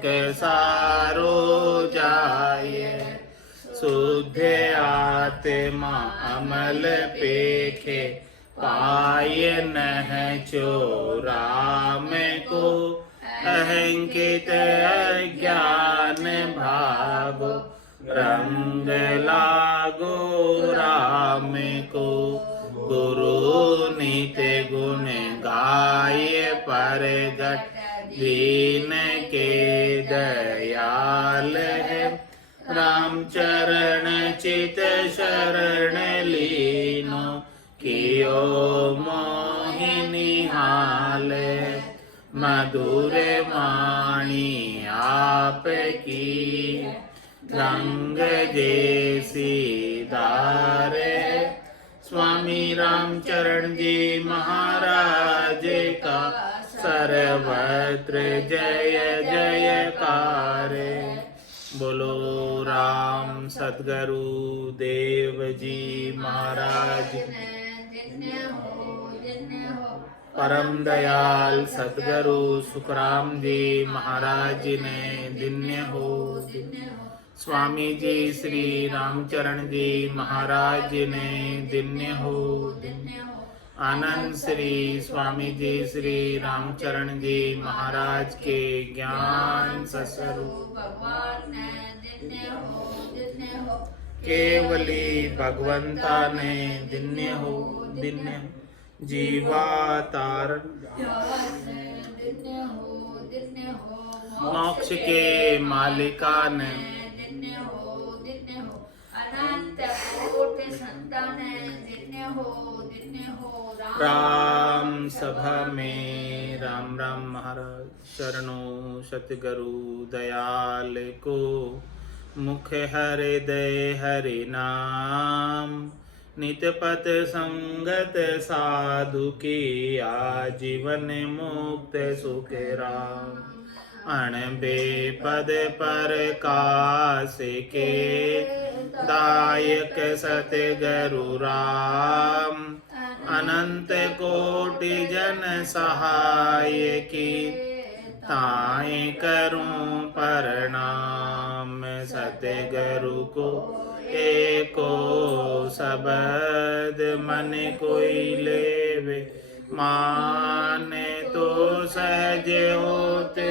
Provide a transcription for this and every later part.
शोक सारो जाए। शुद्ध आत्मा अमल पेखे, पाय नह चोराम को। अहंकित अज्ञान भागो, रंग लागो राम को। गुरु नित्य गुण गाय परगट, दीन के दयाल है। राम चरण चित शरण लीनो, कियो मोहिनी हाल। मधुर वाणी आप की, गंग जैसी धार। स्वामी रामचरण जी महाराज का, सर्वत्र जय जयकार। बोलो राम सद्गुरु देव जी महाराज। परम दयाल सद्गुरु सुखराम जी महाराज ने दिन्य हो। स्वामी जी श्री रामचरण जी महाराज ने दिन्य हो। आनंद श्री स्वामी जी श्री रामचरण जी महाराज के ज्ञान स्वरूप भगवान ने दिन्य हो। केवली भगवंता ने दिन्य हो। जीवातार मोक्ष के मालिका ने अनंत कोटि संतान राम सभा में राम राम महाराज। शरणों सतगुरु दयाल को, मुख हृदय हरि नाम। नितपत संगत साधु की, आजीवन मुक्त सुख राम। अण बेपद पर कास के, दायक सतगुरु राम। अनंत कोटि जन सहाय की, ताए करूं प्रणाम। सतगुरु को एको शब्द, मन कोई लेवे माने। तो सहज होते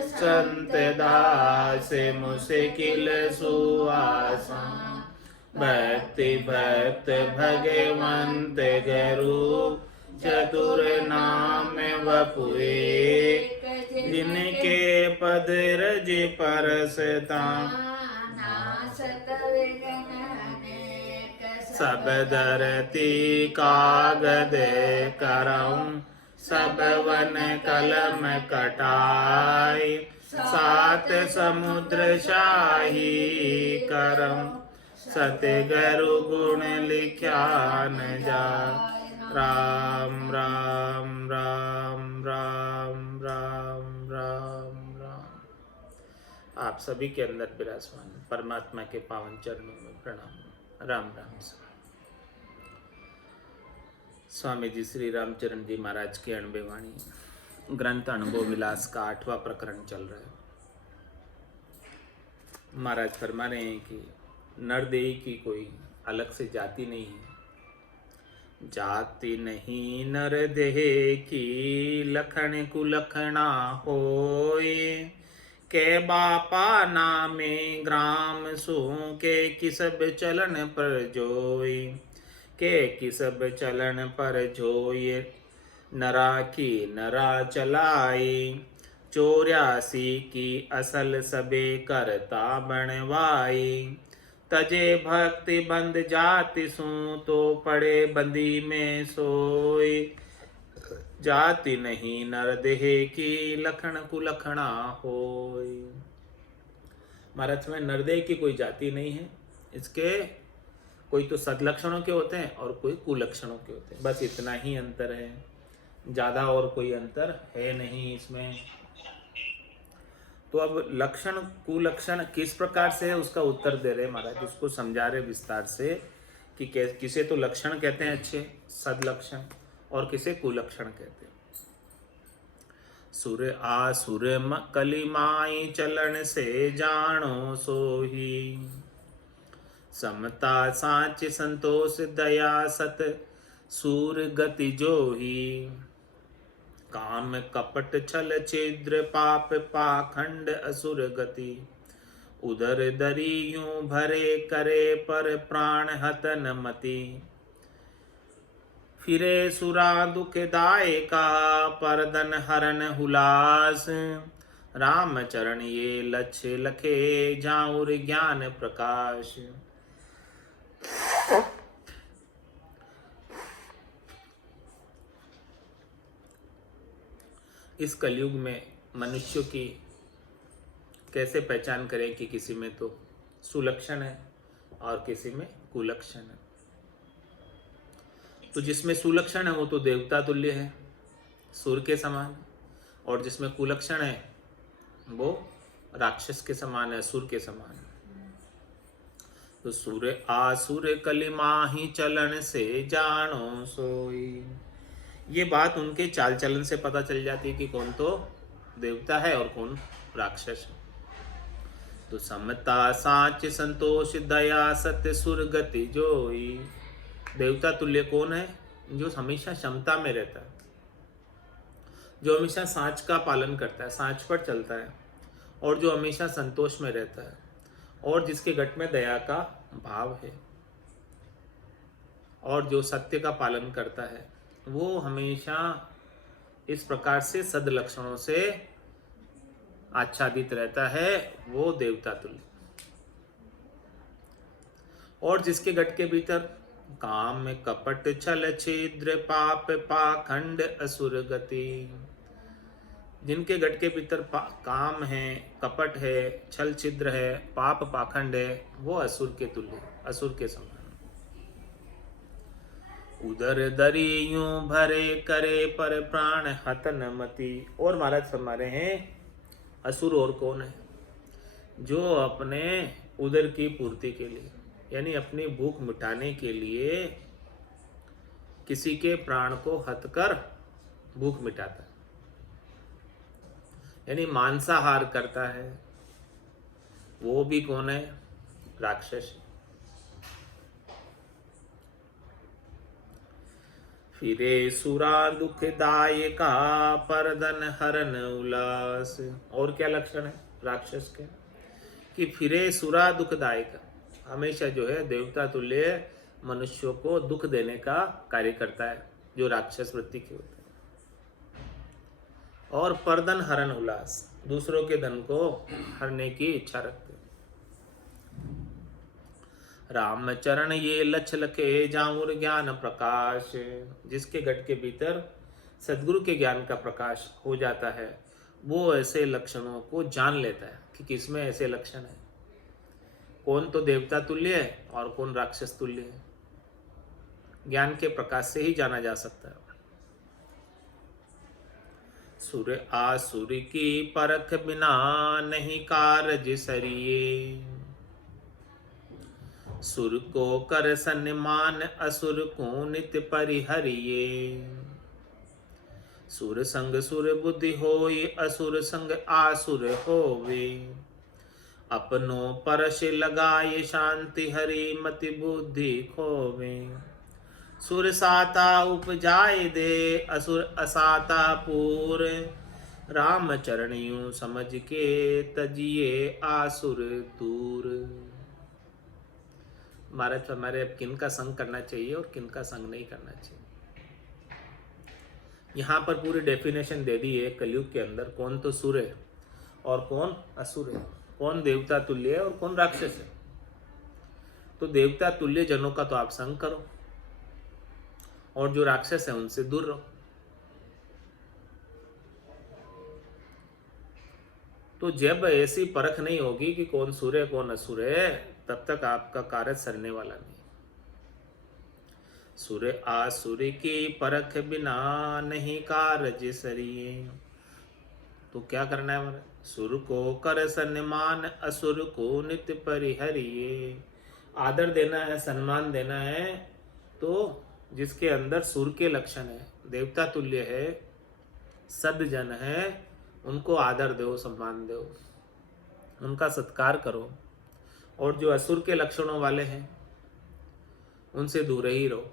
संत दास, मुश्किल सुआसा। भक्ति भक्त भगवंत गुरु, चतुर नाम वपुए। जिनके पद रज परसता, सब धरती कागद करऊं। सब वन कलम कटाई, सात समुद्र शाही करऊं। सतगुरु गुण लिख्या न जाय। राम राम राम राम राम राम राम। आप सभी के अंदर विराजमान परमात्मा के पावन चरणों में प्रणाम। राम राम। स्वामी जी श्री रामचरण जी महाराज की 98 वाणी ग्रंथ अनुभव विलास का 8वां प्रकरण चल रहा है। महाराज फरमा रहे हैं कि नरदेही की कोई अलग से जाति नहीं है। जाति नहीं नरदेह की, लखन कुलखना होए। के बापा नामे ग्राम सो, के किसब चलन पर जोई। के किसब चलन पर जोए, नरा की नरा चलाई। 84 की असल सबे करता बनवाई। तजे भक्ति बंद जाति सो, तो पड़े बंदी में सोई। जाति नहीं नरदेह की, लखन कुलखना होई। महाराज में नरदेह की कोई जाति नहीं है। इसके कोई तो सदलक्षणों के होते हैं और कोई कुलक्षणों के होते हैं, बस इतना ही अंतर है। ज्यादा और कोई अंतर है नहीं इसमें। तो अब लक्षण कुलक्षण किस प्रकार से है उसका उत्तर दे रहे महाराज, उसको समझा रहे विस्तार से कि किसे तो लक्षण कहते हैं अच्छे सदलक्षण, और किसे कुलक्षण कहते हैं। सुर आसुर कलिमाई चलन से जानो सोही। समता साच संतोष दया सत सूर गति जोही। काम कपट छल छिद्र पाप पाखंड असुर गति। उदर दरी यूं भरे करे पर प्राण हतन मति। फिरे सुरा दुखदाय का परदन हरन हुलास। राम चरण ये लक्ष्य लखे जाऊर ज्ञान प्रकाश। इस कलयुग में मनुष्यों की कैसे पहचान करें कि किसी में तो सुलक्षण है और किसी में कुलक्षण है। तो जिसमें सुलक्षण है वो तो देवता तुल्य है, सूर्य के समान, और जिसमें कुलक्षण है वो राक्षस के समान है, असुर के समान है। तो सूर्य आसुर कलिमाही चलन से जानो सोई। ये बात उनके चाल चलन से पता चल जाती है कि कौन तो देवता है और कौन राक्षस है। तो समता साच संतोष दया सत्य सुर गति जोई। देवता तुल्य कौन है? जो हमेशा क्षमता में रहता है, जो हमेशा साच का पालन करता है, साच पर चलता है, और जो हमेशा संतोष में रहता है, और जिसके गट में दया का भाव है, और जो सत्य का पालन करता है, वो हमेशा इस प्रकार से सदलक्षणों से आच्छादित रहता है, वो देवता तुल्य। और जिसके गट के भीतर काम कपट छल छिद्र पाप पाखंड असुर गति। जिनके गट के भीतर काम है, कपट है, छल छिद्र है, पाप पाखंड है, वो असुर के तुल्य, असुर के समान। उदर दरी यूं भरे करे पर प्राण हतन मति। और महाराज फरमा रहे हैं असुर और कौन है? जो अपने उदर की पूर्ति के लिए, यानी अपनी भूख मिटाने के लिए किसी के प्राण को हत कर भूख मिटाता है, यानी मांसाहार करता है, वो भी कौन है? राक्षस। फिरे सुरा दुखदाय का परदन हरन उल्लास। और क्या लक्षण है राक्षस के? कि फिरे सुरा दुखदाय का, हमेशा जो है देवता तुल्य मनुष्यों को दुख देने का कार्य करता है, जो राक्षस वृत्ति के होते हैं। और परदन हरन उल्लास, दूसरों के धन को हरने की इच्छा रखते हैं। राम चरण ये लक्ष्य लखे जाऊर ज्ञान प्रकाश। जिसके गट के भीतर सदगुरु के ज्ञान का प्रकाश हो जाता है, वो ऐसे लक्षणों को जान लेता है कि किसमें ऐसे लक्षण है, कौन तो देवता तुल्य है और कौन राक्षस तुल्य है। ज्ञान के प्रकाश से ही जाना जा सकता है। सुर आसुर की परख बिना नहीं कारज सरिये। सुर को कर सन्मान असुर को नित परिहरिये। सुर संग सुर बुद्धि होई असुर संग आसुर होवे। अपनों परश लगाए शांति हरि मति बुद्धि खोवे। सुर साता उपजाए दे असुर असाता पूर। राम चरण यूं समझ के तजिए आसुर दूर। महाराज हमारे अब किन का संग करना चाहिए और किन का संग नहीं करना चाहिए, यहाँ पर पूरी डेफिनेशन दे दी है कलयुग के अंदर। कौन तो सुर है और कौन असुर है, कौन देवता तुल्य है और कौन राक्षस है। तो देवता तुल्य जनों का तो आप संग करो, और जो राक्षस है उनसे दूर रहो। तो जब ऐसी परख नहीं होगी कि कौन सुर है कौन असुर है, तब तक आपका कार्य सरने वाला नहीं। सुर आसुर की परख बिना नहीं कारज सरिये। तो क्या करना है हमारे? सुर को कर सन्मान असुर को नित्य परिहरिये। आदर देना है, सम्मान देना है, तो जिसके अंदर सुर के लक्षण है, देवता तुल्य है, सद्जन है, उनको आदर दो, सम्मान दो, उनका सत्कार करो। और जो असुर के लक्षणों वाले हैं उनसे दूर ही रहो।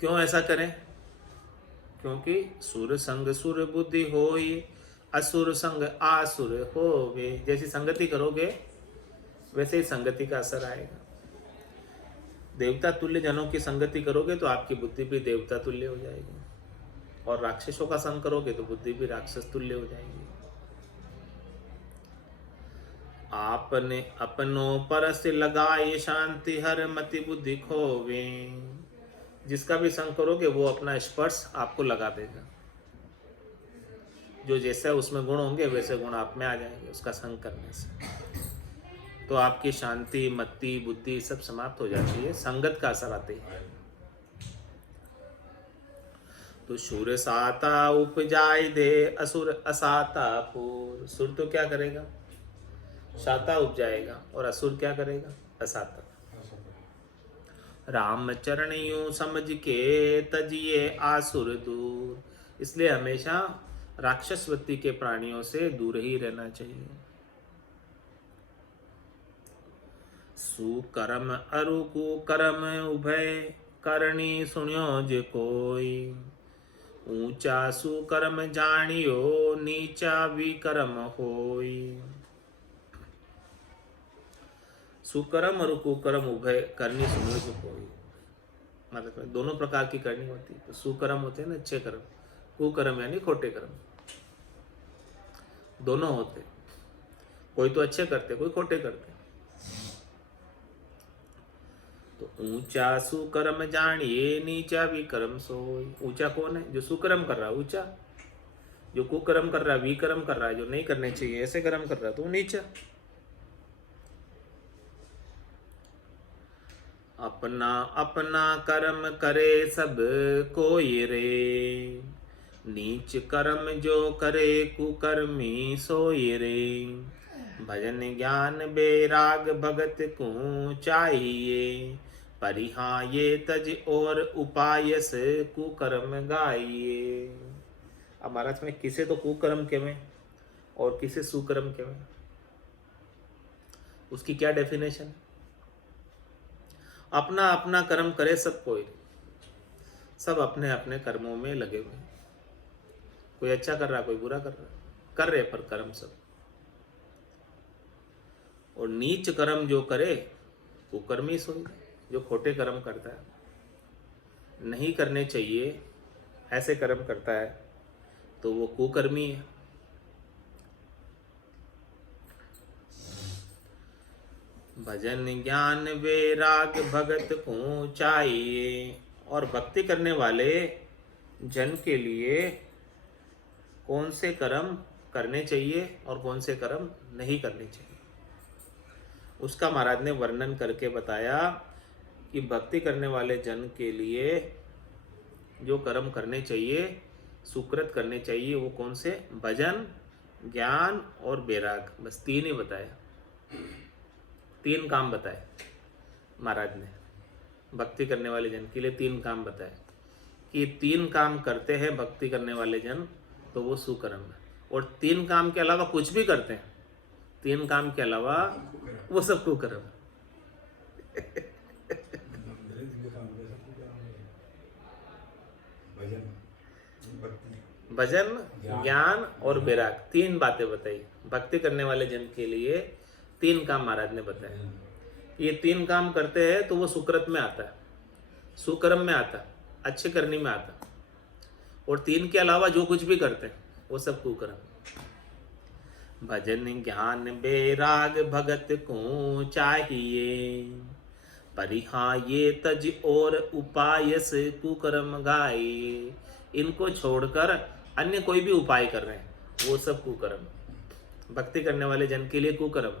क्यों ऐसा करें? क्योंकि सुर संग सुर बुद्धि होई, असुर संग आसुर होवे। जैसी संगति करोगे वैसे ही संगति का असर आएगा। देवता तुल्य जनों की संगति करोगे तो आपकी बुद्धि भी देवता तुल्य हो जाएगी, और राक्षसों का संग करोगे तो बुद्धि भी राक्षस तुल्य हो जाएगी। आपने अपनों परस लगाए, शांति हर मति बुद्धि खोवे। जिसका भी संग करोगे वो अपना स्पर्श आपको लगा देगा। जो जैसा उसमें गुण होंगे वैसे गुण आप में आ जाएंगे उसका संग करने से। तो आपकी शांति, मति, बुद्धि सब समाप्त हो जाती है, संगत का असर आते है। तो सुर साता उपजाय दे, असुर असाता पूर। सुर तो क्या करेगा? साता उपजाएगा, और असुर क्या करेगा? असाता। राम चरण यूं समझ के, तजिए आसुर दूर। इसलिए हमेशा राक्षसवृत्ति के प्राणियों से दूर ही रहना चाहिए। सुकर्म अरु कुकर्म उभय, करणी सुनियो जे कोई। ऊंचा सुकर्म जानियो, नीचा विकर्म होई। सुकर्म और कुकर्म उभय, करनी सुनियो जे कोई। मतलब दोनों प्रकार की करनी होती है। तो सुकर्म होते हैं ना अच्छे कर्म, कुकर्म यानी खोटे कर्म, दोनों होते। कोई तो अच्छे करते, कोई खोटे करते। तो ऊंचा सुकर्म जानिए, नीचा विकर्म सोई। ऊंचा कौन है? जो सुकर्म कर रहा है ऊंचा, जो कुकर्म कर रहा है, विकर्म कर रहा है, जो नहीं करने चाहिए ऐसे कर्म कर रहा है तो नीचा। अपना अपना कर्म करे सब कोई रे, नीच कर्म जो करे कुकर्मी सोई रे। भजन ज्ञान बेराग भगत को चाहिए, परिहा ये तज और उपायस कुकर्म गाइए। अब महाराज में किसे तो कुकर्म केवे और किसे सुकर्म केवे, उसकी क्या डेफिनेशन? अपना अपना कर्म करे सब कोई, सब अपने अपने कर्मों में लगे हुए। कोई अच्छा कर रहा, कोई बुरा कर रहा, कर रहे पर कर्म सब। और नीच कर्म जो करे कुकर्मी सोई। जो खोटे कर्म करता है, नहीं करने चाहिए ऐसे कर्म करता है तो वो कुकर्मी है। भजन ज्ञान वैराग भगत को चाहिए। और भक्ति करने वाले जन के लिए कौन से कर्म करने चाहिए और कौन से कर्म नहीं करने चाहिए, उसका महाराज ने वर्णन करके बताया कि भक्ति करने वाले जन के लिए जो कर्म करने चाहिए, सुकृत करने चाहिए, वो कौन से? भजन, ज्ञान और वैराग। बस तीन ही बताया, तीन काम बताए महाराज ने। भक्ति करने वाले जन के लिए तीन काम बताए कि तीन काम करते हैं भक्ति करने वाले जन तो वो सुकर्म है। और तीन काम के अलावा कुछ भी करते हैं, तीन काम के अलावा वो सब कुकर्म है। भजन, ज्ञान और वैराग, तीन बातें बताई भक्ति करने वाले जन के लिए। तीन काम महाराज ने बताए। ये तीन काम करते हैं तो वो सुकृत में आता है, सुकर्म में आता है, अच्छे करने में आता है। और तीन के अलावा जो कुछ भी करते हैं वो सब कुकर्म। भजन ज्ञान वैराग भगत को चाहिए, परिहा ये तज और उपाय से कुकर्म गाए। इनको छोड़कर अन्य कोई भी उपाय कर रहे हैं वो सब कुकर्म। भक्ति करने वाले जन के लिए कुकर्म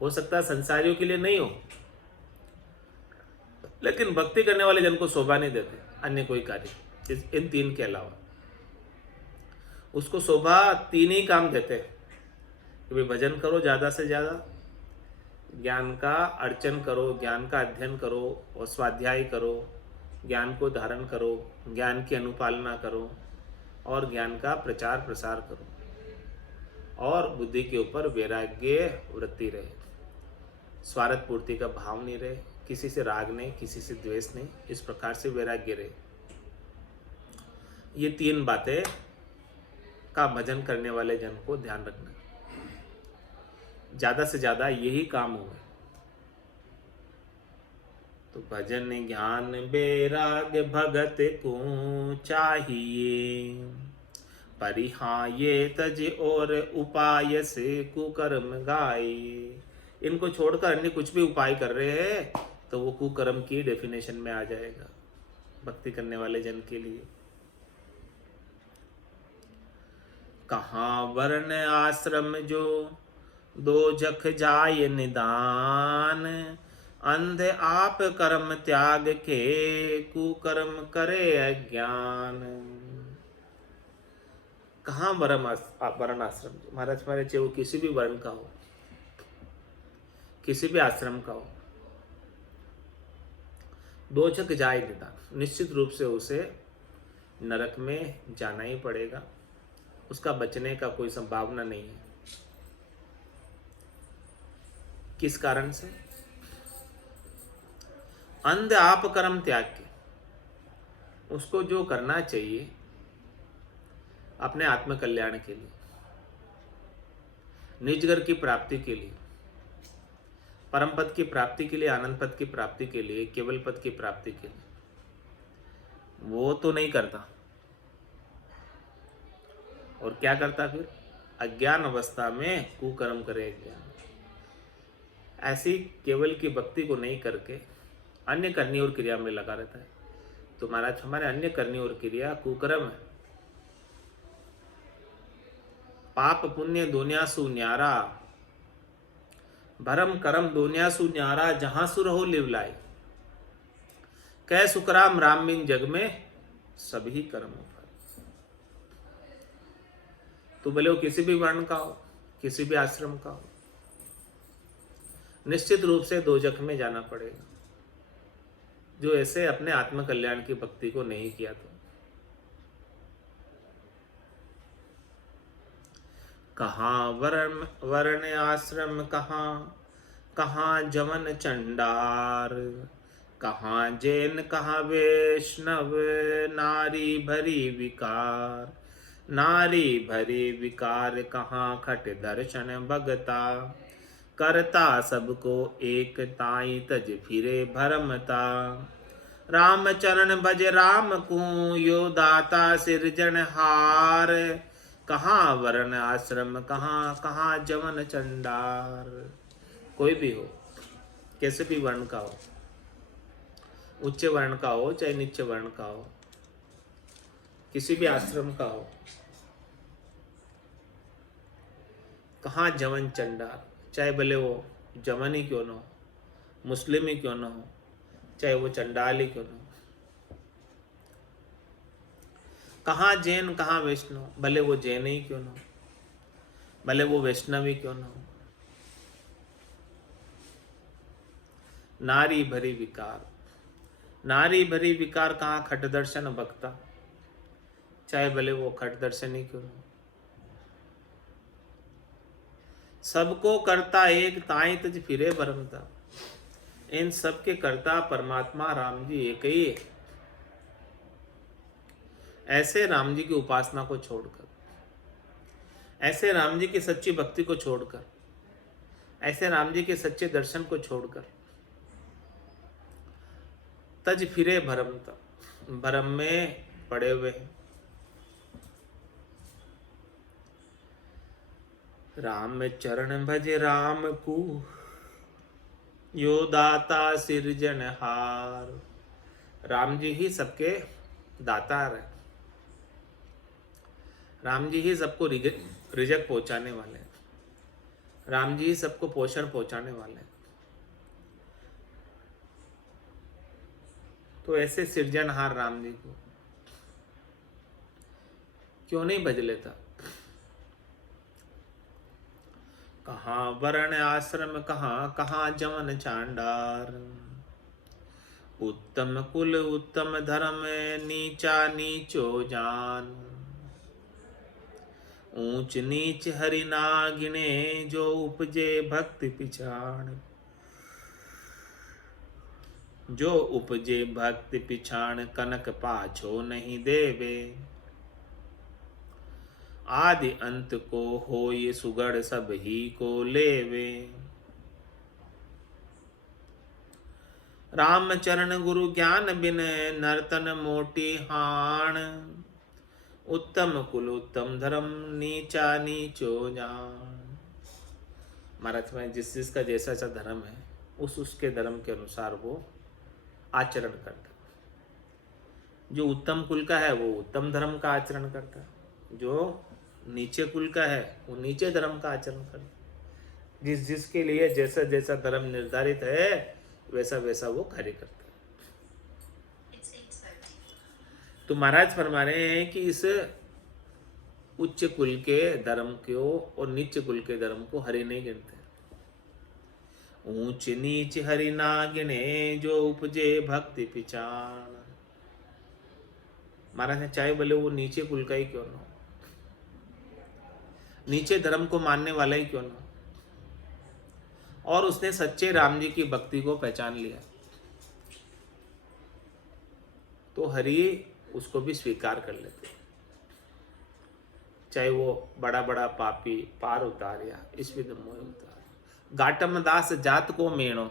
हो सकता है, संसारियों के लिए नहीं हो, लेकिन भक्ति करने वाले जन को शोभा नहीं देते अन्य कोई कार्य इन तीन के अलावा। उसको शोभा तीन ही काम देते हैं कि भाई भजन करो ज़्यादा से ज़्यादा, ज्ञान का अर्चन करो, ज्ञान का अध्ययन करो और स्वाध्याय करो, ज्ञान को धारण करो, ज्ञान की अनुपालना करो, और ज्ञान का प्रचार प्रसार करो और बुद्धि के ऊपर वैराग्य वृत्ति रहे, स्वार्थ पूर्ति का भाव नहीं रहे, किसी से राग नहीं, किसी से द्वेष नहीं, इस प्रकार से वैराग्य रहे। ये 3 बातें का भजन करने वाले जन को ध्यान रखना, ज्यादा से ज्यादा यही काम हो। तो भजन ज्ञान बैराग भगत को चाहिए, परिहाये तज और उपाय से कुकर्म गाए। इनको छोड़कर अन्य कुछ भी उपाय कर रहे हैं तो वो कुकर्म की डेफिनेशन में आ जाएगा भक्ति करने वाले जन के लिए। कहाँ वर्ण आश्रम जो दो जख जाय निदान, अंध आप कर्म त्याग के कुकर्म करे अज्ञान। कहाँ वर्ण आश्रम, महाराज हमारे चाहे वो किसी भी वर्ण का हो, किसी भी आश्रम का हो, दो जग जाए निदान, निश्चित रूप से उसे नरक में जाना ही पड़ेगा, उसका बचने का कोई संभावना नहीं है। किस कारण से? अंध आप कर्म त्याग के, उसको जो करना चाहिए अपने आत्म कल्याण के लिए, निजगर की प्राप्ति के लिए, परम पद की प्राप्ति के लिए, आनंद पद की प्राप्ति के लिए, केवल पद की प्राप्ति के लिए, वो तो नहीं करता। और क्या करता फिर? अज्ञान अवस्था में कुकर्म करे अज्ञान। ऐसी केवल की भक्ति को नहीं करके अन्य करनी और क्रिया में लगा रहता है। तो महाराज हमारे अन्य करनी और क्रिया कुकर्म है। पाप पुण्य दुनियासु न्यारा, भरम करम दुनियासु न्यारा, जहां सुर हो लिवलाई, कै सुकराम राम बिन जग में सभी कर्म फल। तो भले वो किसी भी वर्ण का हो, किसी भी आश्रम का हो, निश्चित रूप से दो जख में जाना पड़ेगा, जो ऐसे अपने आत्म कल्याण की भक्ति को नहीं किया। तो कहाँ वर्ण आश्रम, कहाँ जमन चंडार, कहाँ जैन कहाँ वैष्णव, नारी भरी विकार, नारी भरी विकार, कहाँ खट दर्शन भगता, करता सबको एक ताई तज फिरे भरमता, राम चरण भज राम को यो दाता सिरजनहार, कहाँ वर्ण आश्रम, कहाँ जवन चंडार। कोई भी हो, कैसे भी वर्ण का हो, उच्च वर्ण का हो चाहे नीचे वर्ण का हो, किसी भी आश्रम का हो, कहाँ जवन चंडार, चाहे भले वो जमन ही क्यों न हो, मुस्लिम ही क्यों न हो, चाहे वो चंडाल ही क्यों न हो, कहाँ जैन कहाँ वैष्णव, भले वो जैन ही क्यों न हो, भले वो वैष्णव ही क्यों न हो, नारी भरी विकार, नारी भरी विकार, कहाँ खट दर्शन भक्ता, चाहे भले वो खट दर्शन ही क्यों न हो, सबको करता एक ताई तज फिरे भरमता। इन सब के कर्ता परमात्मा राम जी एक ही है। ऐसे राम जी की उपासना को छोड़कर, ऐसे राम जी की सच्ची भक्ति को छोड़कर, ऐसे राम जी के सच्चे दर्शन को छोड़कर तज फिरे भरमता, भरम में पड़े हुए हैं। राम चरण भज राम को यो दाता सिरजनहार। राम जी ही सबके दातार है, राम जी ही सबको रिजक पहुंचाने वाले हैं, राम जी ही सबको पोषण पहुंचाने वाले हैं। तो ऐसे सिरजनहार राम जी को क्यों नहीं भज लेता? कहाँ वर्ण आश्रम, कहाँ जवन चांडार, उत्तम कुल उत्तम धर्म, नीचा नीचो जान, ऊंच नीच हरि ना गिने, जो उपजे भक्ति पिछाड़। जो उपजे भक्ति पिछाड़, कनक पाछो नहीं देवे। आदि अंत को होय सुगढ़, सब ही को लेवे। राम चरण गुरु ज्ञान बिन, नर्तन मोटी हाण। उत्तम कुल उत्तम धर्म, नीचा नीचो जान। महाराज में जिसका जैसा सा धर्म है, उसके धर्म के अनुसार वो आचरण करता। जो उत्तम कुल का है वो उत्तम धर्म का आचरण करता, जो नीचे कुल का है वो नीचे धर्म का आचरण करता। जिसके लिए जैसा जैसा धर्म निर्धारित है वैसा वैसा वो कार्य करता है। तो महाराज फरमा रहे हैं कि इस उच्च कुल के धर्म को और नीच कुल के धर्म को हरि नहीं गिनते। ऊंच नीच हरि ना गिने, जो उपजे भक्ति पिछाड़। महाराज ने चाहे बोले वो नीचे कुल का ही क्यों ना, नीचे धर्म को मानने वाला ही क्यों ना, और उसने सच्चे राम जी की भक्ति को पहचान लिया, तो हरि उसको भी स्वीकार कर लेते। चाहे वो बड़ा बड़ा पापी पार उतारिया, इस विध मोह उतार। गाटम दास जात को मेणो,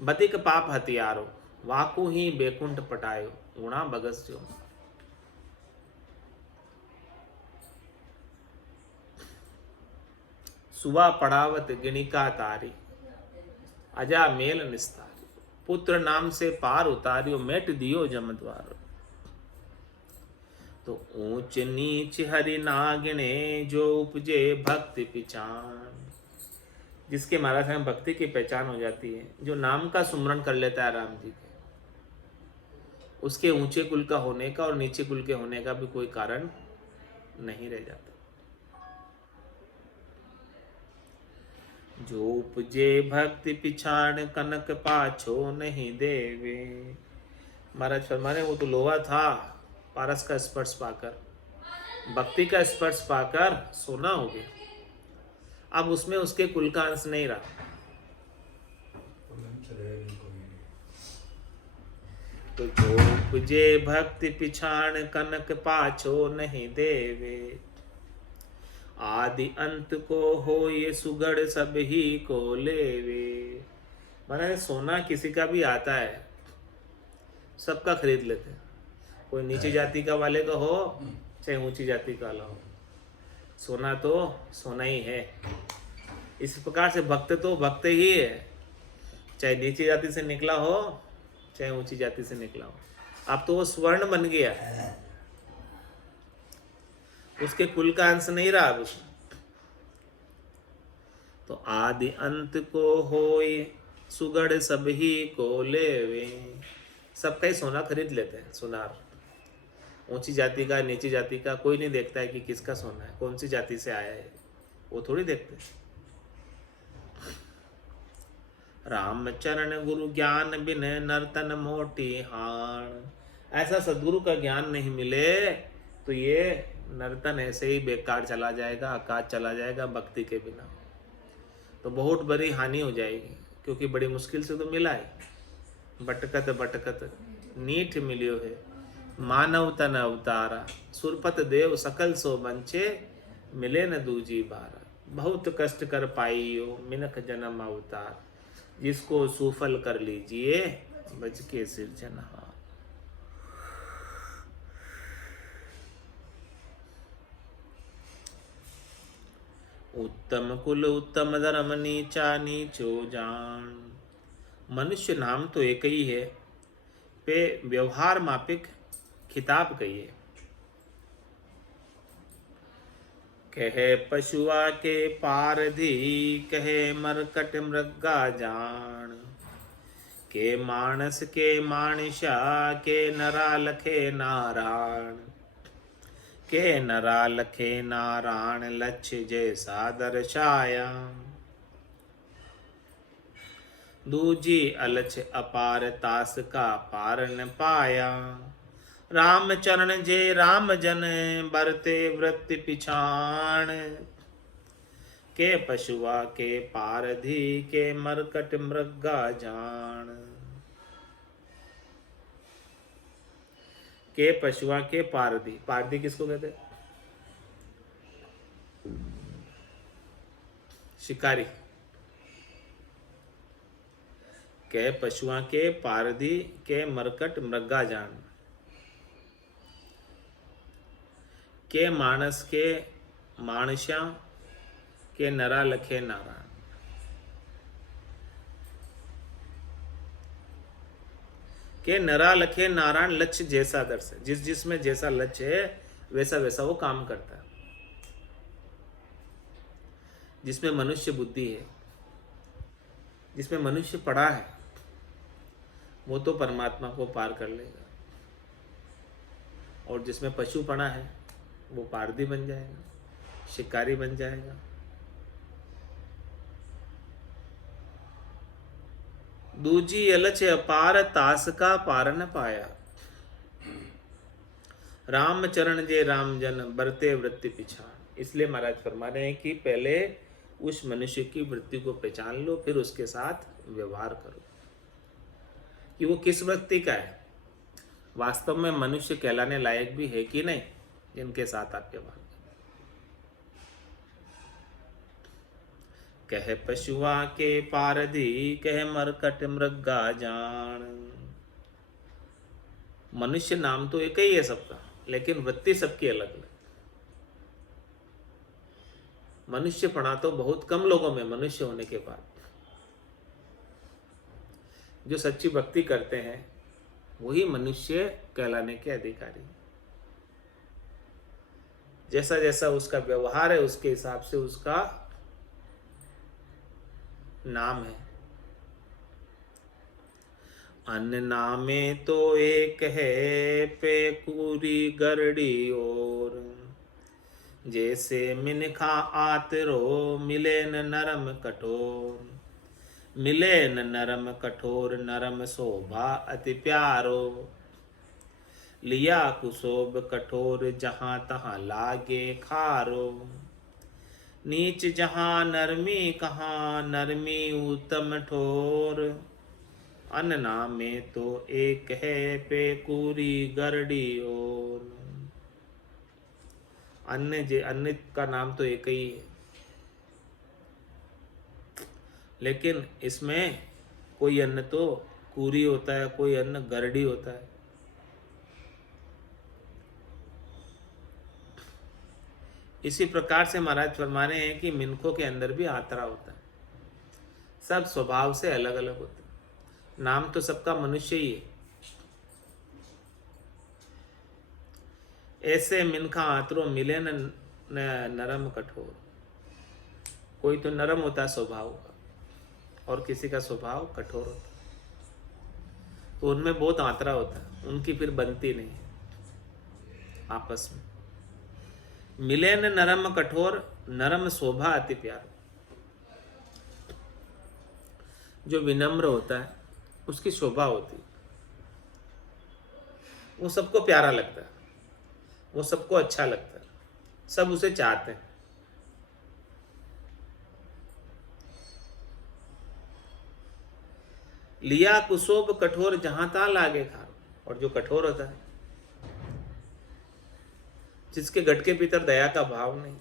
बदिक पाप हथियारो। वाकू ही बेकुंठ पटायो, गुणा बगस्यो। सुवा पड़ावत गिणिका तारी, अजा मेल निस्तारी। पुत्र नाम से पार उतारियो, मेट दियो जमद्वार। तो ऊंच नीच हरि ना गिने, जो उपजे भक्ति पिछाड़। जिसके महाराज में भक्ति की पहचान हो जाती है, जो नाम का सुमरण कर लेता है राम जी के, उसके ऊंचे कुल का होने का और नीचे कुल के होने का भी कोई कारण नहीं रह जाता। जो उपजे भक्ति पिछाड़, कनक पाछो नहीं देवे। महाराज फरमाने वो तो लोहा था, पारस का स्पर्श पाकर, भक्ति का स्पर्श पाकर सोना हो गया। अब उसमें उसके कुल का अंश नहीं रहा। तो जो उपजे भक्ति पिछाड़, कनक पाछो नहीं देवे। आदि अंत को हो ये सुगढ़, सब ही को लेवे। माना सोना किसी का भी आता है, सबका खरीद लेते हैं। कोई नीची जाति का वाले का हो चाहे ऊंची जाति का वाला हो, सोना तो सोना ही है। इस प्रकार से भक्त तो भक्त ही है, चाहे नीची जाति से निकला हो चाहे ऊंची जाति से निकला हो। अब तो वो स्वर्ण बन गया, उसके कुल का अंश नहीं रहा अब उसमें। तो आदि अंत को होय सुगढ़, सब ही को लेवे। सबका ही सोना खरीद लेते हैं, सुनार। ऊंची जाति का नीची जाति का कोई नहीं देखता है कि किसका सोना है, कौन सी जाति से आया है, वो थोड़ी देखते हैं। राम चरण गुरु ज्ञान बिन, नर्तन मोटी हाण। ऐसा सदगुरु का ज्ञान नहीं मिले तो ये नर्तन ऐसे ही बेकार चला जाएगा, आकाश चला जाएगा भक्ति के बिना। तो बहुत बड़ी हानि हो जाएगी, क्योंकि बड़ी मुश्किल से तो मिला है। भटकत भटकत नीठ मिलियो है, मानव तन अवतारा। सुरपत देव सकल सो बंचे, मिले न दूजी बारा। बहुत कष्ट कर पाइयो, मिनख जन्म अवतार। जिसको सुफल कर लीजिए, बज के सिरजनहार। उत्तम कुल उत्तम धर्म, नीचा नीचो जान। मनुष्य नाम तो एक ही है, पे व्यवहार मापिक खिताब कहिए। कहे पशुआ के पारधी, कहे मरकट मृगा जान। के मानस के मानिशा, के नरा लखे नारायण। के नरा लखे नारायण, लक्ष्य जैसा दर्शाया। दूजी अलछ अपार, तास का पार न पाया। राम चरण जे राम जन बरते वृत्ति पिछाण। के पशुआ के पारधी के मरकट मृगा जान। के पशुआ के पारधी, पारधी किसको कहते हैं? शिकारी। के पशुआ के पारधी के मरकट मृगा जान। के मानस के मानस्या के नरा लखे नारायण। के नरा लखे नारायण लक्ष्य जैसा दर्श है, जिसमें जैसा लक्ष्य है वैसा वैसा वो काम करता है। जिसमें मनुष्य बुद्धि है, जिसमें मनुष्य पड़ा है, वो तो परमात्मा को पार कर लेगा। और जिसमें पशु पड़ा है वो पारधी बन जाएगा, शिकारी बन जाएगा। दूजी अलच अपार तास का पार न पाया। राम चरण जे राम जन बरते वृत्ति पिछाण। इसलिए महाराज फरमा रहे हैं कि पहले उस मनुष्य की वृत्ति को पहचान लो, फिर उसके साथ व्यवहार करो कि वो किस वृत्ति का है, वास्तव में मनुष्य कहलाने लायक भी है कि नहीं, जिनके साथ आप व्यवहार करो। कह पशुआ के पारधी कह मरकट मृगा जान। मनुष्य नाम तो एक ही है सबका, लेकिन वृत्ति सबकी अलग अलग। मनुष्य पढ़ा तो बहुत कम लोगों में मनुष्य होने के बाद। जो सच्ची भक्ति करते हैं वही मनुष्य कहलाने के अधिकारी। जैसा जैसा उसका व्यवहार है उसके हिसाब से उसका नाम है। अन्य नामे तो एक है पेकुरी गरड़ी और। जैसे मिनखा आतरो मिले न नरम कठोर। मिले न नरम कठोर नरम शोभा अति प्यारो। लिया कुशोभ कठोर जहाँ तहाँ लागे खारो। नीच जहाँ नरमी कहाँ नरमी उत्तम ठोर। अन्ना में तो एक है पेकुरी गरड़ी और। अन्य का नाम तो एक ही है, लेकिन इसमें कोई अन्न तो कूरी होता है, कोई अन्न गरड़ी होता है। इसी प्रकार से महाराज फरमा रहे हैं कि मिनखों के अंदर भी आत्रा होता है, सब स्वभाव से अलग अलग होते हैं। नाम तो सबका मनुष्य ही है। ऐसे मिनखा आतरो मिले न नरम कठोर। कोई तो नरम होता है स्वभाव का और किसी का स्वभाव कठोर होता है, तो उनमें बहुत आतरा होता है, उनकी फिर बनती नहीं है आपस में। मिले न नरम कठोर नरम शोभा अति प्यार। जो विनम्र होता है उसकी शोभा होती है, वो सबको प्यारा लगता है, वो सबको अच्छा लगता है, सब उसे चाहते हैं। लिया कुशोभ कठोर जहां ता लागे खार। और जो कठोर होता है, जिसके गट के भीतर दया का भाव नहीं,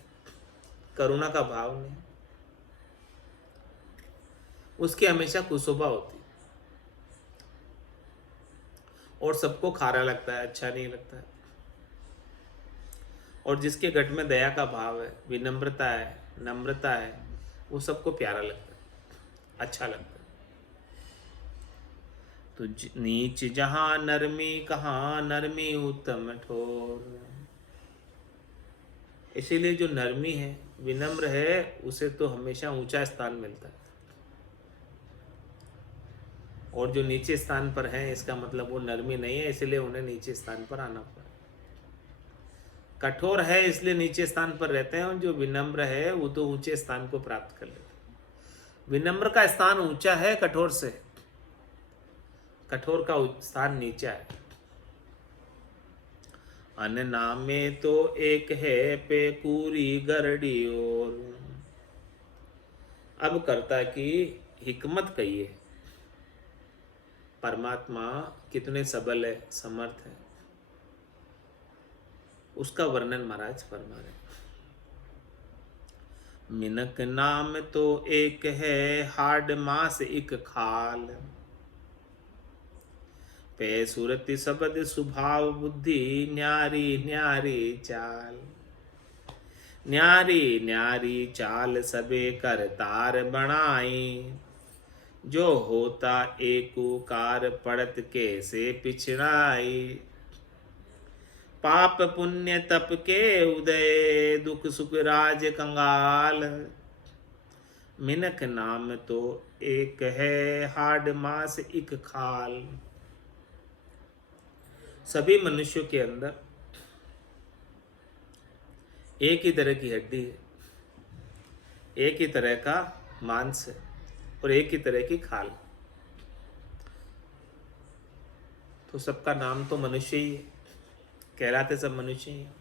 करुणा का भाव नहीं, उसकी हमेशा कुशोभा होती है और सबको खारा लगता है, अच्छा नहीं लगता है। और जिसके गट में दया का भाव है, विनम्रता है, नम्रता है, वो सबको प्यारा लगता है, अच्छा लगता है। तो नीच जहां नरमी कहाँ नरमी उत्तम ठोर। इसीलिए जो नरमी है, विनम्र है, उसे तो हमेशा ऊंचा स्थान मिलता है। और जो नीचे स्थान पर है, इसका मतलब वो नरमी नहीं है, इसलिए उन्हें नीचे स्थान पर आना पड़ा। कठोर है इसलिए नीचे स्थान पर रहते हैं, और जो विनम्र है वो तो ऊंचे स्थान को प्राप्त कर लेते हैं। विनम्र का स्थान ऊंचा है कठोर से, कठोर का स्थान नीचा है। अनना में तो एक है पे पूरी गरडी और। अब कर्ता की हिकमत कहिए, परमात्मा कितने सबल है, समर्थ है, उसका वर्णन महाराज फरमा रहे। मिनक नाम तो एक है हाड मास एक खाल, पे सुरति शब्द स्वभाव बुद्धि न्यारी न्यारी चाल। न्यारी न्यारी चाल सबे कर तार बनाई, जो होता एकोकार पड़त कैसे पिछड़ाई। पाप पुण्य तप के उदय दुख सुख राज कंगाल, मिनक नाम तो एक है हाड मास एक खाल। सभी मनुष्यों के अंदर एक ही तरह की हड्डी है, एक ही तरह का मांस है और एक ही तरह की खाल। तो सबका नाम तो मनुष्य ही है, कहलाते सब मनुष्य ही हैं।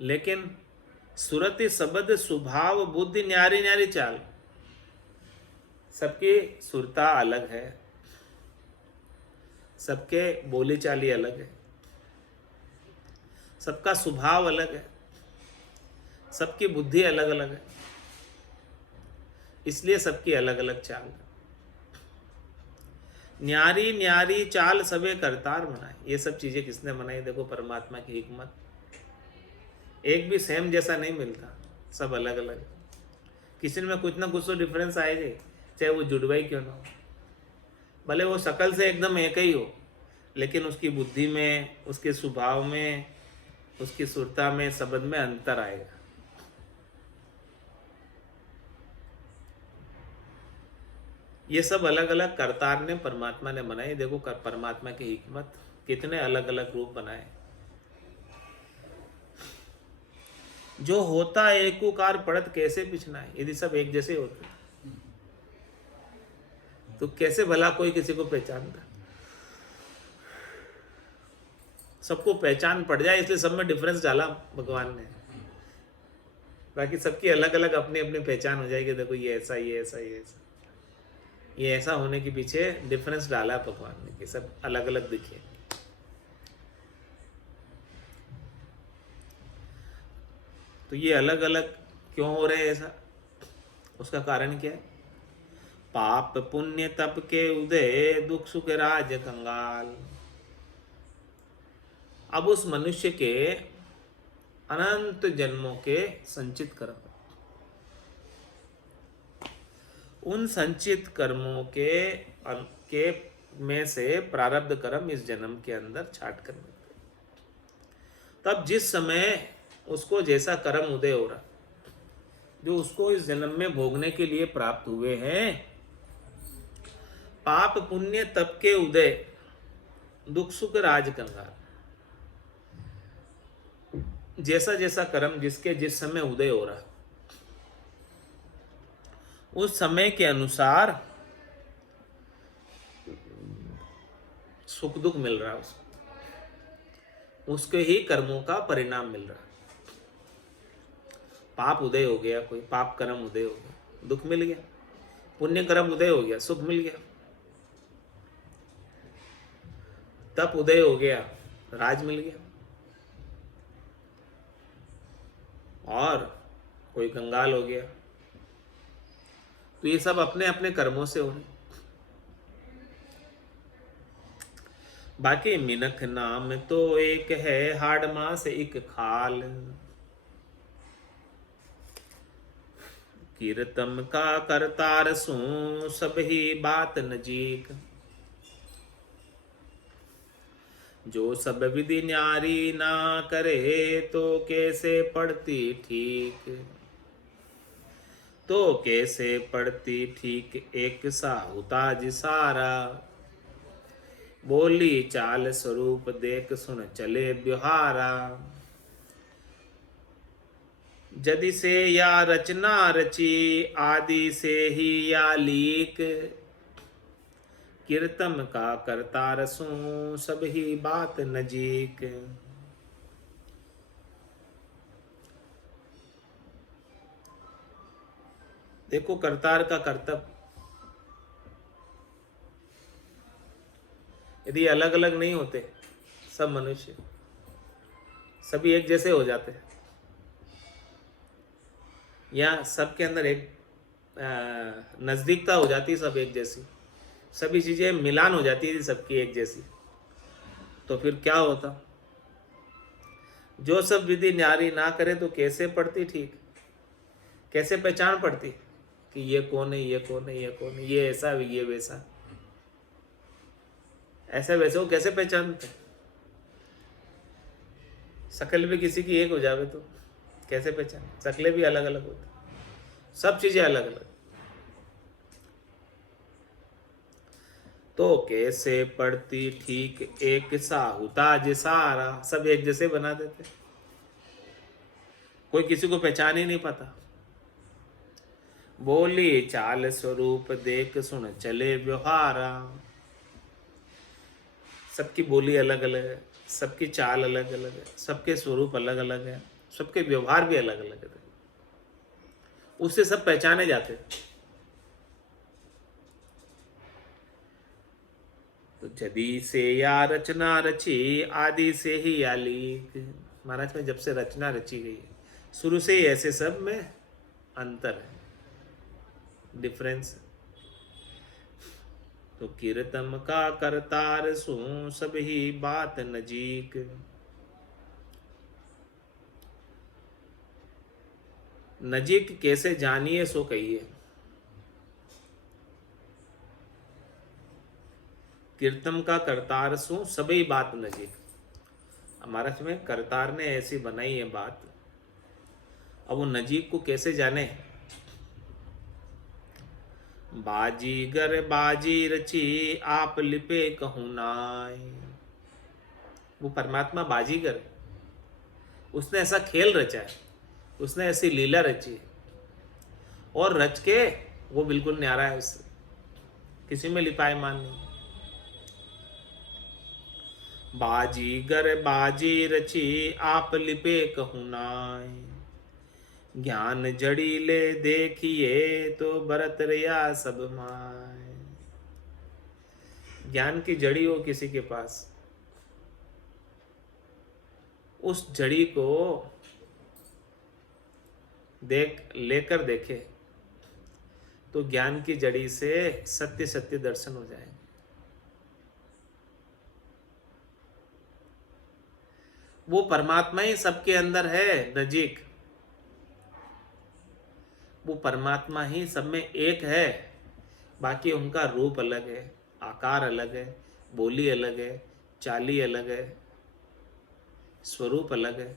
लेकिन सुरति शब्द स्वभाव बुद्धि न्यारी न्यारी चाल, सबकी सुरता अलग है, सबके बोली चाली अलग है, सबका स्वभाव अलग है, सबकी बुद्धि अलग अलग है, इसलिए सबकी अलग अलग चाल है। न्यारी न्यारी चाल सबे करतार बनाए, ये सब चीजें किसने बनाई? देखो परमात्मा की हिकमत। एक भी सेम जैसा नहीं मिलता, सब अलग अलग। किसी में कुछ ना कुछ तो डिफरेंस आएगा, चाहे वो जुड़वा ही क्यों ना हो। भले वो शकल से एकदम एक ही हो, लेकिन उसकी बुद्धि में, उसके स्वभाव में, उसकी सुरता में, शब्द में अंतर आएगा। ये सब अलग अलग करतार ने, परमात्मा ने बनाए। देखो परमात्मा की हिकमत, कितने अलग अलग रूप बनाए। जो होता एकोकार पड़त कैसे पिछनाए, यदि सब एक जैसे होते तो कैसे भला कोई किसी को पहचानता? सबको पहचान पड़ जाए, इसलिए सब में डिफरेंस डाला भगवान ने, बाकी सबकी अलग अलग अपनी अपनी पहचान हो जाएगी। देखो ये ऐसा, ये ऐसा, ये ऐसा, ये ऐसा होने के पीछे डिफरेंस डाला भगवान ने कि सब अलग अलग दिखे। तो ये अलग अलग क्यों हो रहे हैं ऐसा? उसका कारण क्या है? पाप पुण्य तप के उदय दुख सुख राज कंगाल। अब उस मनुष्य के अनंत जन्मों के संचित कर्म, उन संचित कर्मों के में से प्रारब्ध कर्म इस जन्म के अंदर छाट कर मिलते। तब जिस समय उसको जैसा कर्म उदय हो रहा, जो उसको इस जन्म में भोगने के लिए प्राप्त हुए हैं, पाप पुण्य तप के उदय दुख सुख राज कंगाल, जैसा जैसा कर्म जिसके जिस समय उदय हो रहा, उस समय के अनुसार सुख दुख मिल रहा, उसके ही कर्मों का परिणाम मिल रहा। पाप उदय हो गया, कोई पाप कर्म उदय हो गया, दुख मिल गया। पुण्य कर्म उदय हो गया, सुख मिल गया। तप उदय हो गया, राज मिल गया। और कोई कंगाल हो गया। तो ये सब अपने अपने कर्मों से हो रहे। बाकी मिनख नाम तो एक है हाड मास एक खाल, कीर्तम का करतार सू सब ही बात नजीक। जो सब विधि न्यारी ना करे तो कैसे पड़ती ठीक, तो कैसे पड़ती ठीक एक साहुता जिसारा। बोली चाल स्वरूप देख सुन चले ब्योहारा। जदि से या रचना रची आदि से ही या लीक, कीर्तन का करता रसूं सब ही बात नजीक। देखो करतार का कर्तव्य यदि अलग अलग नहीं होते, सब मनुष्य सभी एक जैसे हो जाते हैं, या सबके अंदर एक नजदीकता हो जाती, सब एक जैसी, सभी चीजें मिलान हो जाती थी सबकी एक जैसी, तो फिर क्या होता? जो सब विधि न्यारी ना करे तो कैसे पड़ती ठीक, कैसे पहचान पड़ती कि ये कौन है, ये कौन है, ये कौन है, ये ऐसा, ये वैसा, ऐसा वैसे वो कैसे पहचानते? शक्ल भी किसी की एक हो जावे तो कैसे पहचान? शक्लें भी अलग अलग होती, सब चीजें अलग अलग, तो कैसे पड़ती ठीक एक सा होता सारा, सब एक जैसे बना देते, कोई किसी को पहचान ही नहीं पाता। बोली चाल स्वरूप देख सुन चले व्यवहारा, सबकी बोली अलग अलग है, सबकी चाल अलग अलग है, सबके स्वरूप अलग अलग है, सबके व्यवहार भी अलग अलग है, उससे सब पहचाने जाते। तो जदी से या रचना रची आदि से ही आलीक, महाराज में जब से रचना रची गई है, शुरू से ही ऐसे सब में अंतर है, डिफरेंस। तो कीर्तन का करतार सू सब ही बात नजीक। नजीक कैसे जानिए सो कहिए। कीर्तन का करतार सू सभी बात नजीक। हमारा में करतार ने ऐसी बनाई है बात, अब वो नजीक को कैसे जाने? बाजीगर बाजी रची आप लिपे कहूं नाय। वो परमात्मा बाजीगर है, उसने ऐसा खेल रचा है, उसने ऐसी लीला रची है, और रच के वो बिल्कुल न्यारा है, उससे किसी में लिपायमान नहीं। बाजीगर बाजी रची आप लिपे कहूं नाय, ज्ञान जड़ी ले देखिए तो बरत रिया सब माय। ज्ञान की जड़ी हो किसी के पास, उस जड़ी को लेकर देखे तो ज्ञान की जड़ी से सत्य सत्य दर्शन हो जाएंगे। वो परमात्मा ही सबके अंदर है नजीक, वो परमात्मा ही सब में एक है, बाकी उनका रूप अलग है, आकार अलग है, बोली अलग है, चाली अलग है, स्वरूप अलग है,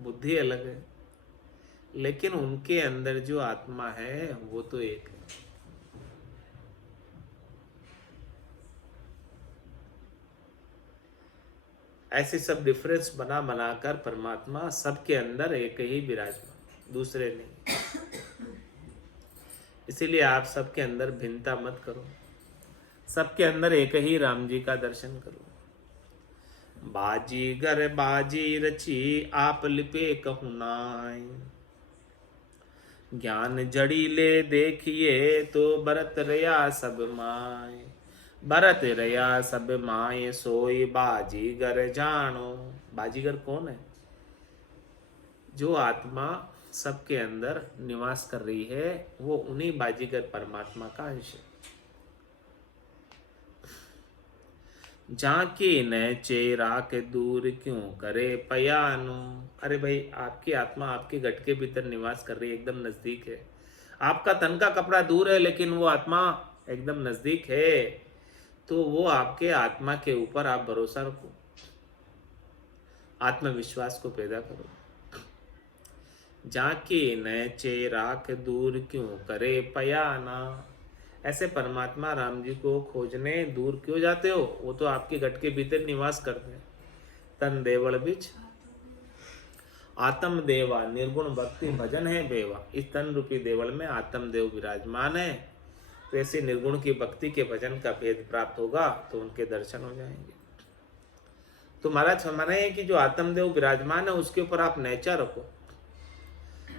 बुद्धि अलग है, लेकिन उनके अंदर जो आत्मा है वो तो एक है। ऐसे सब डिफरेंस बना बनाकर परमात्मा सबके अंदर एक ही विराजमान, दूसरे नहीं। इसीलिए आप सबके अंदर भिन्नता मत करो, सबके अंदर एक ही राम जी का दर्शन करो। बाजीगर बाजी रची आप लिपे कहूं नाय, ज्ञान जड़ी ले देखिए तो बरत रया सब माय। बरत रया सब माय सोई बाजीगर जानो। बाजीगर कौन है? जो आत्मा सबके अंदर निवास कर रही है वो उन्हीं बाजीगर परमात्मा का अंश है। जाके न चेरा के दूर क्यों करे पयानो। अरे भाई, आपकी आत्मा आपके गट के भीतर निवास कर रही है, एकदम नजदीक है। आपका तन का कपड़ा दूर है लेकिन वो आत्मा एकदम नजदीक है, तो वो आपके आत्मा के ऊपर आप भरोसा रखो, आत्मविश्वास को पैदा करो। जाके न चेरा के दूर क्यों करे पयाना। ऐसे परमात्मा राम जी को खोजने दूर क्यों जाते हो? वो तो आपके गट के भीतर निवास करते हैं। तन देवल बिच आत्म देवा, निर्गुण भक्ति भजन है बेवा। इस तन रूपी देवल में आत्म देव विराजमान है, तो ऐसे निर्गुण की भक्ति के भजन का भेद प्राप्त होगा तो उनके दर्शन हो जाएंगे। तो महाराज हमारे हैं कि जो आत्मदेव विराजमान है उसके ऊपर आप नैचा रखो,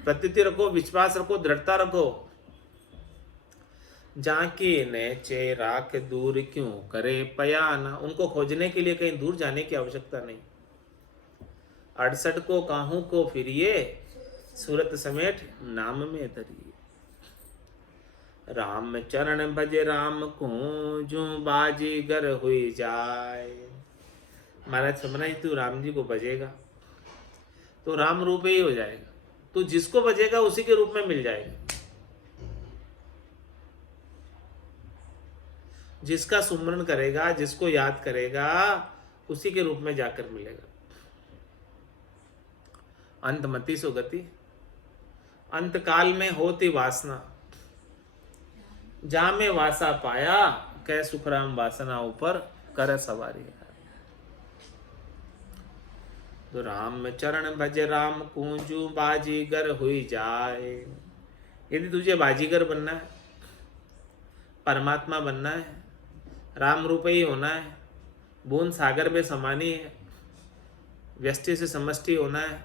प्रतीति रखो, विश्वास रखो, दृढ़ता रखो। जाके नैचे राख दूर क्यों करे पयाना, उनको खोजने के लिए कहीं दूर जाने की आवश्यकता नहीं। 68 को काहू को फिरिए, सूरत समेट नाम में धरिए। राम चरण भज राम को जो बाजीगर हुई जाए। महाराज समझना, तू राम जी को भजेगा तो राम रूप ही हो जाएगा, तू जिसको भजेगा उसी के रूप में मिल जाएगा। जिसका सुमरण करेगा, जिसको याद करेगा, उसी के रूप में जाकर मिलेगा। अंतमति सो गति, अंत काल में होती वासना, जा में वासा पाया, कह सुखराम वासना ऊपर कर सवारी है। तो राम चरण भज राम कूंजू बाजीगर हुई जाए। यदि तुझे बाजीगर बनना है, परमात्मा बनना है, राम रूप ही होना है, बूंद सागर में समानी है, व्यष्टि से समष्टि होना है,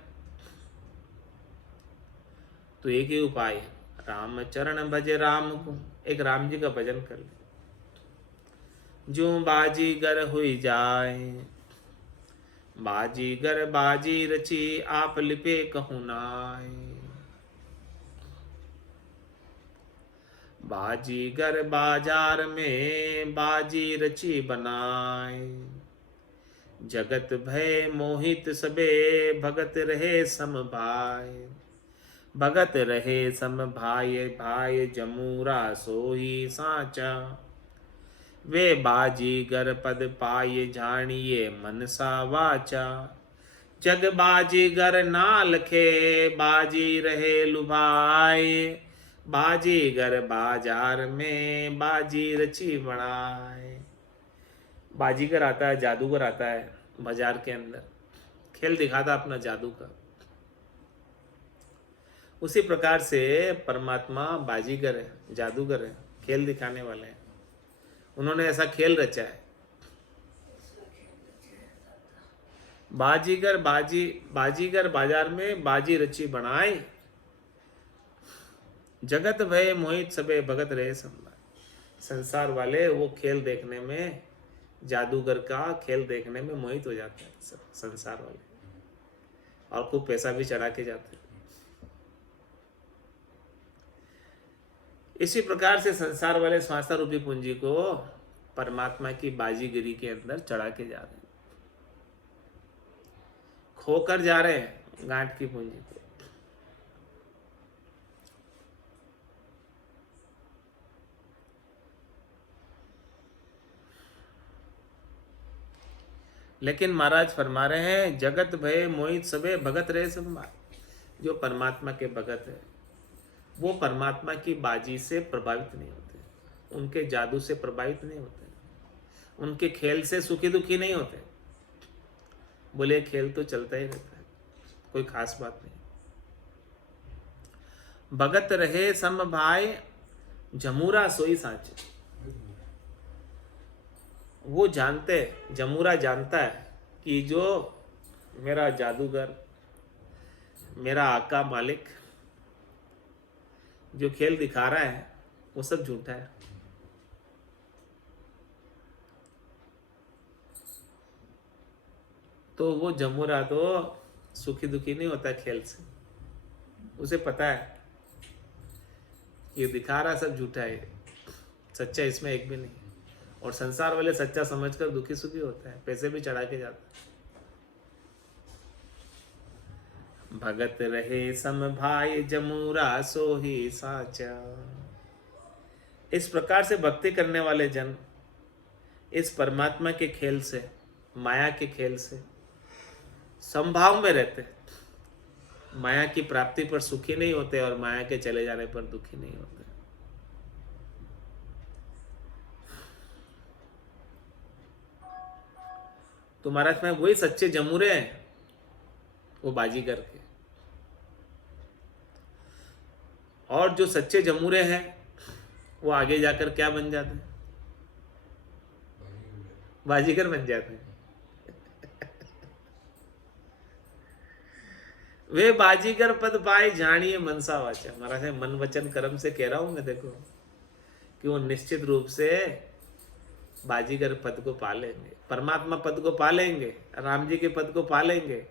तो एक ही उपाय है, राम चरण भज राम को। एक राम जी का भजन कर ले। जो बाजीगर हुई जाए, बाजीगर बाजी रची आप लिपे कहूँ नाय। बाजीगर बाजार में बाजी रची बनाए, जगत भय मोहित सबे भगत रहे सम भाई। भगत रहे सम भाई, भाई जमूरा सोही साचा। वे बाजीगर पद पाए जानिए मनसा वाचा। जग बाजीगर ना लखे, बाजी रहे लुभाए। बाजीगर बाजार में बाजी रची बनाए। बाजीगर आता है, जादूगर आता है बाजार के अंदर, खेल दिखाता अपना जादू का। उसी प्रकार से परमात्मा बाजीगर है, जादूगर है, खेल दिखाने वाले हैं। उन्होंने ऐसा खेल रचा है। बाजीगर बाजार में बाजी रची बनाए। जगत भय मोहित सबे भगत रहे संभाल। संसार वाले वो खेल देखने में, जादूगर का खेल देखने में मोहित हो जाते हैं संसार वाले, और खूब पैसा भी चढ़ा के जाते हैं। इसी प्रकार से संसार वाले स्वास्थ्य रूपी पूंजी को परमात्मा की बाजीगिरी के अंदर चढ़ा के जा रहे हैं, खोकर जा रहे हैं गांठ की पूंजी को। लेकिन महाराज फरमा रहे हैं, जगत भय मोहित सबे भगत रहे संभाल। जो परमात्मा के भगत है वो परमात्मा की बाजी से प्रभावित नहीं होते, उनके जादू से प्रभावित नहीं होते, उनके खेल से सुखी दुखी नहीं होते। बोले खेल तो चलता ही रहता है, कोई खास बात नहीं। भगत रहे सम भाई, जमूरा सोई साचे। वो जानते, जमूरा जानता है कि जो मेरा जादूगर, मेरा आका मालिक जो खेल दिखा रहा है वो सब झूठा है। तो वो जमूरा तो सुखी दुखी नहीं होता खेल से, उसे पता है ये दिखा रहा सब झूठा है, सच्चा इसमें एक भी नहीं। और संसार वाले सच्चा समझकर दुखी सुखी होता है, पैसे भी चढ़ा के जाता है। भगत रहे सम भाई, जमूरा सोही साचा। इस प्रकार से भक्ति करने वाले जन इस परमात्मा के खेल से, माया के खेल से संभाव में रहते, माया की प्राप्ति पर सुखी नहीं होते और माया के चले जाने पर दुखी नहीं होते। तो महाराज में वही सच्चे जमूरे हैं, वो बाजीगर के। और जो सच्चे जमूरे हैं वो आगे जाकर क्या बन जाते हैं? बाजीगर बन जाते हैं। वे बाजीगर पद पाए जानिए मनसा वाचा। महाराज मन वचन कर्म से कह रहा हूं मैं, देखो कि वो निश्चित रूप से बाजीगर पद को पालेंगे, परमात्मा पद को पालेंगे, राम जी के पद को पालेंगे।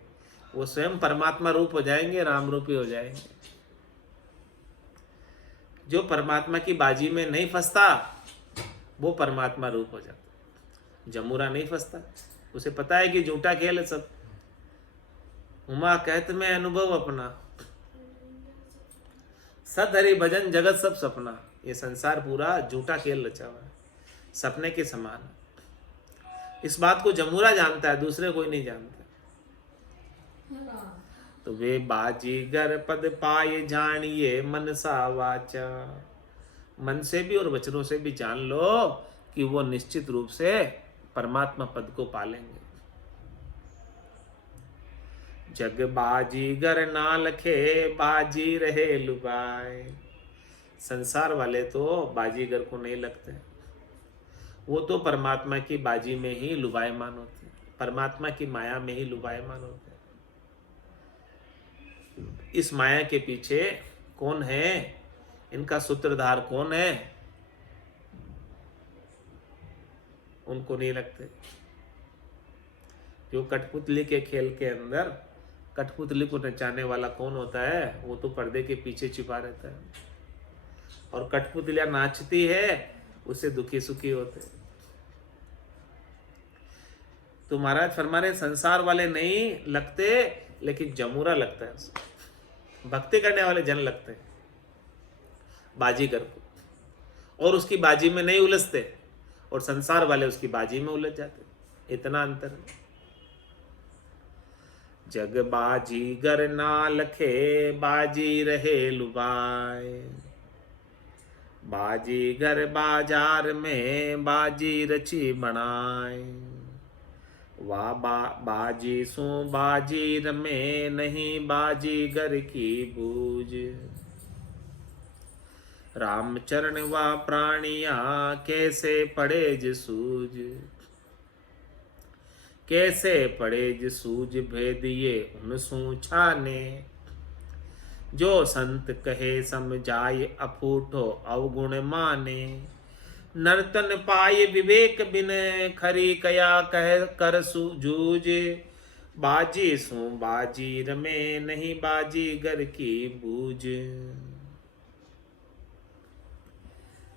वो स्वयं परमात्मा रूप हो जाएंगे, राम रूपी हो जाएंगे। जो परमात्मा की बाजी में नहीं फंसता वो परमात्मा रूप हो जाता। जमूरा नहीं फंसता, उसे पता है कि झूठा खेल है सब। उमा कहत में अनुभव अपना, सत हरि भजन जगत सब सपना। ये संसार पूरा झूठा खेल रचा हुआ है, सपने के समान। इस बात को जमूरा जानता है, दूसरे कोई नहीं जानता। तो वे बाजीगर पद पाए जानिए मनसा वाचा। मन से भी और वचनों से भी जान लो कि वो निश्चित रूप से परमात्मा पद को पालेंगे। जग बाजीगर ना लखे बाजी रहे लुगाए। संसार वाले तो बाजीगर को नहीं लगते, वो तो परमात्मा की बाजी में ही लुभायमान होते हैं, परमात्मा की माया में ही लुभायमान होते हैं। इस माया के पीछे कौन है, इनका सूत्रधार कौन है, उनको नहीं लगते। जो कठपुतली के खेल के अंदर कठपुतली को नचाने वाला कौन होता है, वो तो पर्दे के पीछे छिपा रहता है, और कठपुतलियां नाचती है उससे दुखी सुखी होते। तो महाराज फरमा रहे संसार वाले नहीं लगते, लेकिन जमूरा लगता है उसको। भक्ति करने वाले जन लगते हैं बाजीगर को, और उसकी बाजी में नहीं उलझते, और संसार वाले उसकी बाजी में उलझ जाते। इतना अंतर है। जग बाजीगर ना लखे बाजी रहे लुभाए। बाजीगर बाजार में बाजी रची बनाए। वाह बाजी सो बाजी रमे नहीं बाजीगर की बूझ। रामचरण व प्राणिया कैसे पड़े जसूझ। कैसे पड़े जसूझ भेद ये उन सूछाने। जो संत कहे समझाए अफूटो अवगुण माने। नर्तन पाए विवेक बिन खरी कया कह कर जूझ। बाजी सो बाजी रमे नहीं बाजी गर की बूझ।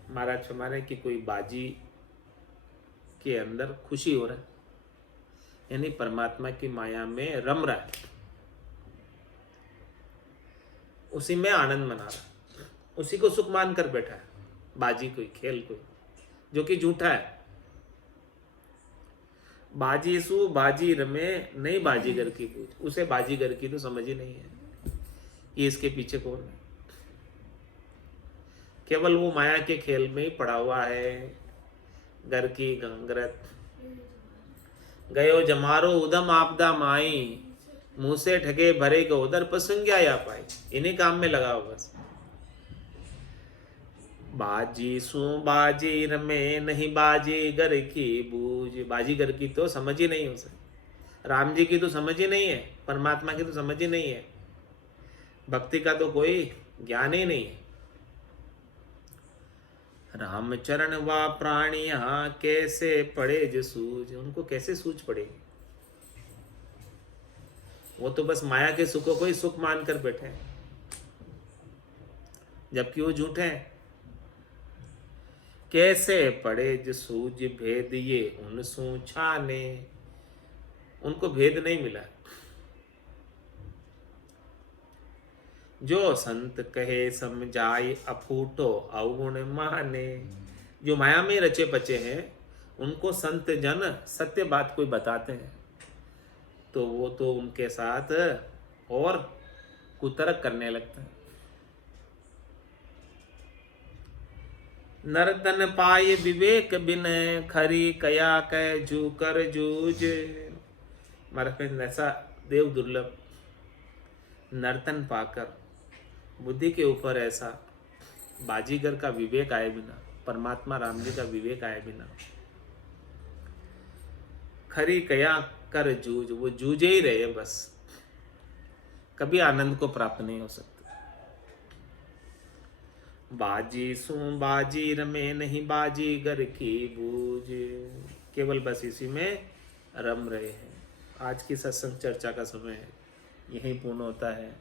महाराज हमारे की कोई बाजी के अंदर खुशी हो रहा है, यानी परमात्मा की माया में रम रहा है, उसी में आनंद मना रहा है, उसी को सुख मान कर बैठा है। बाजी कोई खेल कोई जो कि झूठा है। बाजी सु बाजी रमे नहीं बाजीगर की पूछ। उसे बाजीगर की तो समझ ही नहीं है ये इसके पीछे कौन है। केवल वो माया के खेल में ही पड़ा हुआ है। घर की गंगरत गयो जमारो उदम आपदा माई। मुंह से ठगे भरे को उधर पसंग्या या पाई। इन्हीं काम में लगा हो बस। बाजी सु बाजी रमे नहीं बाजी गर की बूझ। बाजीगर की तो समझ ही नहीं हो सकती, राम जी की तो समझ ही नहीं है, परमात्मा की तो समझ ही नहीं है, भक्ति का तो कोई ज्ञान ही नहीं है। रामचरण व प्राणिया कैसे पड़े जसूझ। उनको कैसे सूझ पड़ेगी, वो तो बस माया के सुखों को ही सुख मानकर बैठे हैं, जबकि वो झूठे हैं। कैसे पड़े जसूझ भेद ये उन सूछाने। उनको भेद नहीं मिला। जो संत कहे समझाए अफूटो अवगुण माने। जो माया में रचे पचे हैं उनको संत जन सत्य बात कोई बताते हैं तो वो तो उनके साथ और कुतर्क करने लगते हैं। नर्तन पाए विवेक बिन खरी कया कह जू कर जूझ। महाराज ऐसा देव दुर्लभ नर्तन पाकर बुद्धि के ऊपर ऐसा बाजीगर का विवेक आए बिना, परमात्मा राम जी का विवेक आए बिना खरी कया कर जूझ, वो जूझे ही रहे बस, कभी आनंद को प्राप्त नहीं हो सकते। बाजी सू बाजी रमे नहीं बाजीगर की बूझ, केवल बस इसी में रम रहे हैं। आज की सत्संग चर्चा का समय यहीं पूर्ण होता है।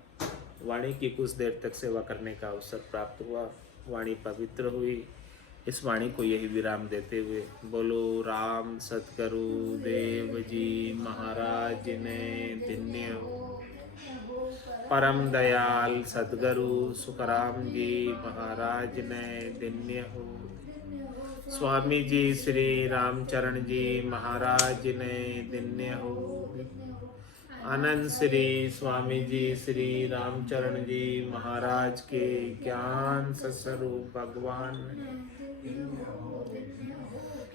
वाणी की कुछ देर तक सेवा करने का अवसर प्राप्त हुआ, वाणी पवित्र हुई। इस वाणी को यही विराम देते हुए बोलो राम सतगुरु देव जी महाराज ने धन्य हो। परम दयाल सतगुरु सुखराम जी महाराज ने धन्य हो। स्वामी जी श्री रामचरण जी महाराज ने धन्य हो। आनंद श्री स्वामी जी श्री रामचरण जी महाराज के ज्ञान स्वरूप भगवान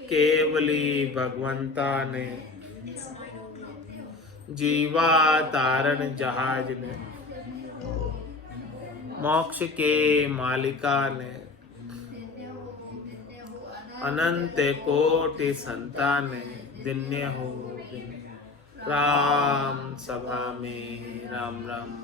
केवली भगवंता ने जीवा तारण जहाज ने मोक्ष के मालिका ने अनंत कोटि संतान ने धन्य हो। राम सभा में राम राम।